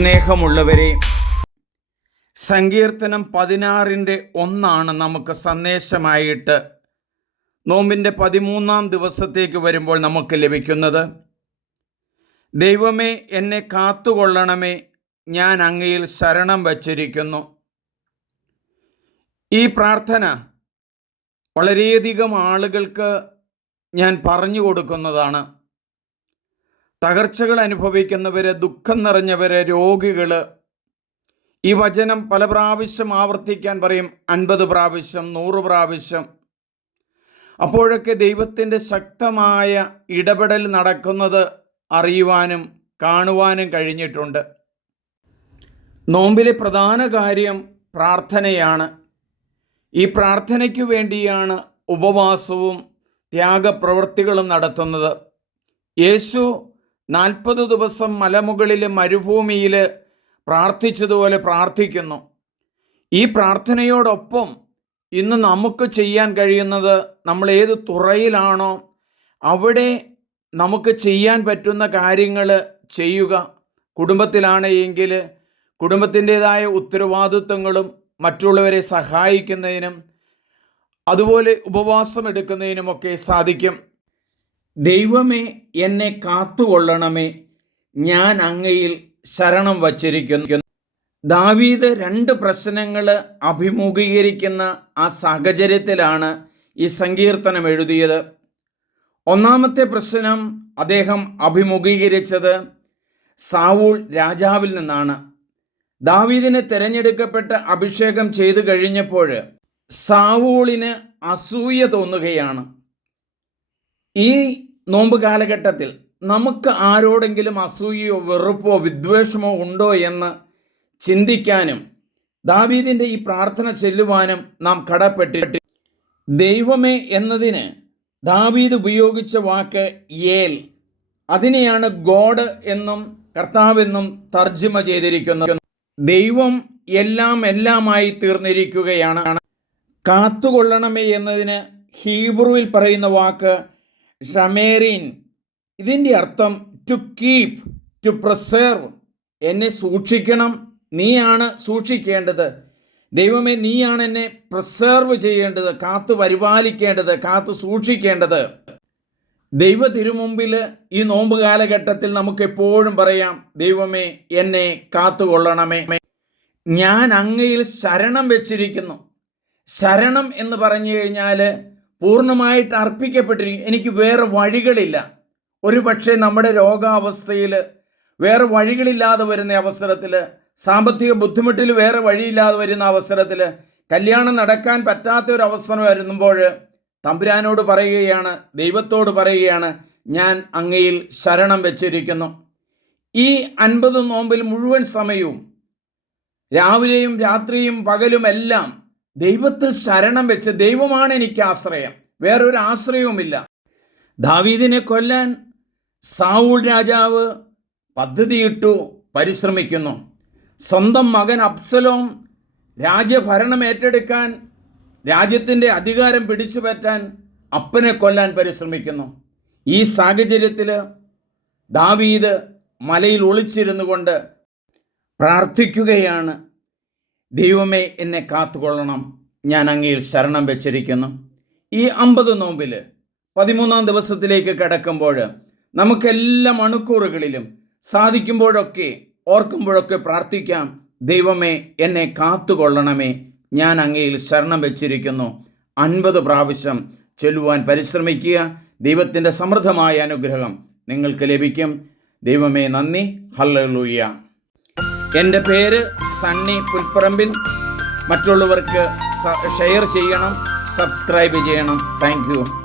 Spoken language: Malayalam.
സ്നേഹമുള്ളവരെ സങ്കീർത്തനം പതിനാറിന്റെ ഒന്നാണ് നമുക്ക് സന്ദേശമായിട്ട് നോമ്പിന്റെ പതിമൂന്നാം ദിവസത്തേക്ക് വരുമ്പോൾ നമുക്ക് ലഭിക്കുന്നത്. ദൈവമേ എന്നെ കാത്തുകൊള്ളണമേ ഞാൻ അങ്ങയിൽ ശരണം വച്ചിരിക്കുന്നു. ഈ പ്രാർത്ഥന വളരെയധികം ആളുകൾക്ക് ഞാൻ പറഞ്ഞു കൊടുക്കുന്നതാണ്. തകർച്ചകൾ അനുഭവിക്കുന്നവർ ദുഃഖം നിറഞ്ഞവർ രോഗികൾ ഈ വചനം പല പ്രാവശ്യം ആവർത്തിക്കാൻ പറയും. അൻപത് പ്രാവശ്യം നൂറ് പ്രാവശ്യം. അപ്പോഴൊക്കെ ദൈവത്തിന്റെ ശക്തമായ ഇടപെടൽ നടക്കുന്നത് അറിയുവാനും കാണുവാനും കഴിഞ്ഞിട്ടുണ്ട്. നോമ്പിലെ പ്രധാന കാര്യം പ്രാർത്ഥനയാണ്. ഈ പ്രാർത്ഥനയ്ക്ക് വേണ്ടിയാണ് ഉപവാസവും ത്യാഗപ്രവൃത്തികളും നടത്തുന്നത്. യേശു നാൽപ്പത് ദിവസം മലമുകളിൽ മരുഭൂമിയിൽ പ്രാർത്ഥിച്ചതുപോലെ പ്രാർത്ഥിക്കുന്നു. ഈ പ്രാർത്ഥനയോടൊപ്പം ഇന്ന് നമുക്ക് ചെയ്യാൻ കഴിയുന്നത് നമ്മൾ ഏത് തുറയിലാണോ അവിടെ നമുക്ക് ചെയ്യാൻ പറ്റുന്ന കാര്യങ്ങൾ ചെയ്യുക. കുടുംബത്തിലാണ് എങ്കിൽ കുടുംബത്തിന്റെതായ ഉത്തരവാദിത്വങ്ങളും മറ്റുള്ളവരെ സഹായിക്കുന്നതിനും അതുപോലെ ഉപവാസം എടുക്കുന്നതിനുമൊക്കെ സാധിക്കും. ദൈവമേ എന്നെ കാത്തുകൊള്ളണമേ. ഞാൻ അങ്ങയിൽ ശരണം വച്ചിരിക്കുന്നു. ദാവീദ് രണ്ട് പ്രശ്നങ്ങൾ അഭിമുഖീകരിക്കുന്ന ആ സാഹചര്യത്തിലാണ് ഈ സങ്കീർത്തനം എഴുതിയത്. ഒന്നാമത്തെ പ്രശ്നം അദ്ദേഹം അഭിമുഖീകരിച്ചത് സാവൂൾ രാജാവിൽ നിന്നാണ്. ദാവീദിനെ തിരഞ്ഞെടുക്കപ്പെട്ട് അഭിഷേകം ചെയ്തു കഴിഞ്ഞപ്പോൾ സാവൂളിന് അസൂയ തോന്നുകയാണ്. ഈ നോമ്പ് കാലഘട്ടത്തിൽ നമുക്ക് ആരോടെങ്കിലും അസൂയയോ വെറുപ്പോ വിദ്വേഷമോ ഉണ്ടോ എന്ന് ചിന്തിക്കാനും ദാവീദിന്റെ ഈ പ്രാർത്ഥന ചെല്ലുവാനും നാം കടപ്പെട്ടിട്ട് ദൈവമേ എന്നതിന് ദാവീദ് ഉപയോഗിച്ച വാക്ക് ഏൽ. അതിനെയാണ് ഗോഡ് എന്നും കർത്താവെന്നും തർജിമ ചെയ്തിരിക്കുന്നത്. ദൈവം എല്ലാം എല്ലാമായി തീർന്നിരിക്കുകയാണ്. കാത്തുകൊള്ളണമേ എന്നതിന് ഹീബ്രുവിൽ പറയുന്ന വാക്ക് ഷമേറിൻ. ഇതിന്റെ അർത്ഥം ടു കീപ് ടു പ്രിസേർവ് എന്നെ സൂക്ഷിക്കണം നീയാണ് സൂക്ഷിക്കേണ്ടത്. ദൈവമേ നീയാണ് എന്നെ പ്രിസേർവ് ചെയ്യേണ്ടത് കാത്തു പരിപാലിക്കേണ്ടത് കാത്തു സൂക്ഷിക്കേണ്ടത്. ദൈവ തിരുമുമ്പിൽ ഈ നോമ്പ് കാലഘട്ടത്തിൽ നമുക്ക് എപ്പോഴും പറയാം ദൈവമേ എന്നെ കാത്തുകൊള്ളണമേ. ഞാൻ അങ്ങയിൽ ശരണം വെച്ചിരിക്കുന്നു. ശരണം എന്ന് പറഞ്ഞു കഴിഞ്ഞാൽ പൂർണമായിട്ട് അർപ്പിക്കപ്പെട്ടിരിക്കും എനിക്ക് വേറെ വഴികളില്ല. ഒരു പക്ഷേ നമ്മുടെ രോഗാവസ്ഥയിൽ വേറെ വഴികളില്ലാതെ വരുന്ന അവസരത്തിൽ സാമ്പത്തിക ബുദ്ധിമുട്ടിൽ വേറെ വഴിയില്ലാതെ വരുന്ന അവസരത്തിൽ കല്യാണം നടക്കാൻ പറ്റാത്ത ഒരു അവസരം വരുമ്പോൾ തമ്പുരാനോട് പറയുകയാണ് ദൈവത്തോട് പറയുകയാണ് ഞാൻ അങ്ങയിൽ ശരണം വെച്ചിരിക്കുന്നു. ഈ അൻപത് നോമ്പിൽ മുഴുവൻ സമയവും രാവിലെയും രാത്രിയും പകലുമെല്ലാം ദൈവത്തിൽ ശരണം വെച്ച് ദൈവമാണ് എനിക്ക് ആശ്രയം. വേറൊരു ആശ്രയവുമില്ല. ദാവീദിനെ കൊല്ലാൻ സാവൂൾ രാജാവ് പദ്ധതിയിട്ടു പരിശ്രമിക്കുന്നു. സ്വന്തം മകൻ അബ്സലോം രാജ്യഭരണം ഏറ്റെടുക്കാൻ രാജ്യത്തിന്റെ അധികാരം പിടിച്ചു പറ്റാൻ അപ്പനെ കൊല്ലാൻ പരിശ്രമിക്കുന്നു. ഈ സാഹചര്യത്തിൽ ദാവീദ് മലയിൽ ഒളിച്ചിരുന്നു കൊണ്ട് പ്രാർത്ഥിക്കുകയാണ്. ദൈവമേ എന്നെ കാത്തുകൊള്ളണം. ഞാൻ അങ്ങയിൽ ശരണം വെച്ചിരിക്കുന്നു. ഈ അമ്പത് നോമ്പിൽ പതിമൂന്നാം ദിവസത്തിലേക്ക് കിടക്കുമ്പോൾ നമുക്കെല്ലാ മണിക്കൂറുകളിലും സാധിക്കുമ്പോഴൊക്കെ ഓർക്കുമ്പോഴൊക്കെ പ്രാർത്ഥിക്കാം ദൈവമേ എന്നെ കാത്തുകൊള്ളണമേ. ഞാൻ അങ്ങയിൽ ശരണം വെച്ചിരിക്കുന്നു. അൻപത് പ്രാവശ്യം ചൊല്ലുവാൻ പരിശ്രമിക്കുക. ദൈവത്തിന്റെ സമൃദ്ധമായ അനുഗ്രഹം നിങ്ങൾക്ക് ലഭിക്കും. ദൈവമേ നന്ദി. ഹല്ലൂയ്യ എന്റെ പേര് സണ്ണി പുൽപ്പറമ്പിൽ മറ്റുള്ളവർക്ക് ഷെയർ ചെയ്യണം സബ്സ്ക്രൈബ് ചെയ്യണം. താങ്ക്